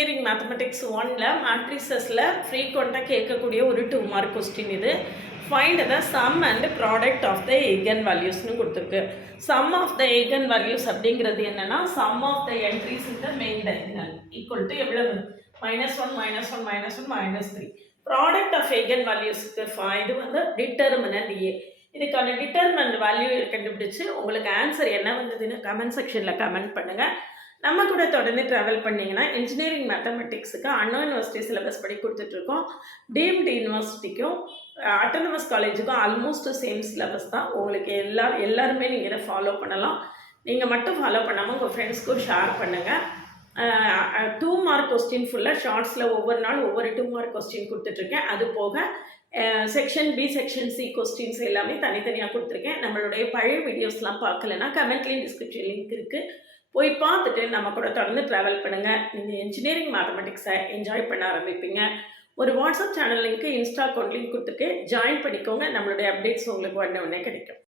Engineering mathematics 1ல மேட்ரிசஸில் ஃப்ரீக்வெண்ட்டாக கேட்கக்கூடிய ஒரு 2 மார்க் கொஸ்டின் இது. Find the sum and product of the eigen வேல்யூஸ்னு கொடுத்துருக்கு. Sum of the eigen values அப்படிங்கிறது என்னன்னா sum of the entries in the main diagonal equal to எவ்வளவு -1 -1 -1 -3. ப்ராடக்ட் ஆஃப் எய்கன் வேல்யூஸ்க்கு இது வந்து டிட்டர்மினன்ட் ஏ. இதுக்கான டிட்டர்மினன்ட் வேல்யூ கண்டுபிடிச்சு உங்களுக்கு ஆன்சர் என்ன வந்ததுன்னு கமெண்ட் செக்ஷனில் கமெண்ட் பண்ணுங்கள். நம்ம கூட தொடர்ந்து ட்ராவல் பண்ணிங்கன்னா இன்ஜினியரிங் மேத்தமெட்டிக்ஸுக்கு அண்ணா யூனிவர்சிட்டி சிலபஸ் படி கொடுத்துட்ருக்கோம். டீம்டு யூனிவர்சிட்டிக்கும் அட்டானமஸ் காலேஜுக்கும் ஆல்மோஸ்ட் சேம் சிலபஸ் தான். உங்களுக்கு எல்லாருமே நீங்கள் இதை ஃபாலோ பண்ணலாம். நீங்கள் மட்டும் ஃபாலோ பண்ணாமல் உங்கள் ஃப்ரெண்ட்ஸ்க்கும் ஷேர் பண்ணுங்கள். 2 மார்க் கொஸ்டின் ஃபுல்லாக ஷார்ட்ஸில் ஒவ்வொரு நாள் ஒவ்வொரு 2 மார்க் கொஸ்டின் கொடுத்துட்ருக்கேன். அது போக section B section C questions எல்லாமே தனித்தனியாக கொடுத்துருக்கேன். நம்மளுடைய பழைய வீடியோஸ்லாம் பார்க்கலன்னா கமெண்ட்லேயும் டிஸ்கிரிப்ஷன் லிங்க் இருக்குது, போய் பார்த்துட்டு நம்ம கூட தொடர்ந்து ட்ராவல் பண்ணுங்கள். நீங்கள் இன்ஜினியரிங் மேத்தமெட்டிக்ஸை என்ஜாய் பண்ண ஆரம்பிப்பீங்க. ஒரு WhatsApp channel link, Insta account link கொடுத்துருக்கேன், ஜாயின் பண்ணிக்கோங்க. நம்மளுடைய அப்டேட்ஸ் உங்களுக்கு உடனே கிடைக்கும்.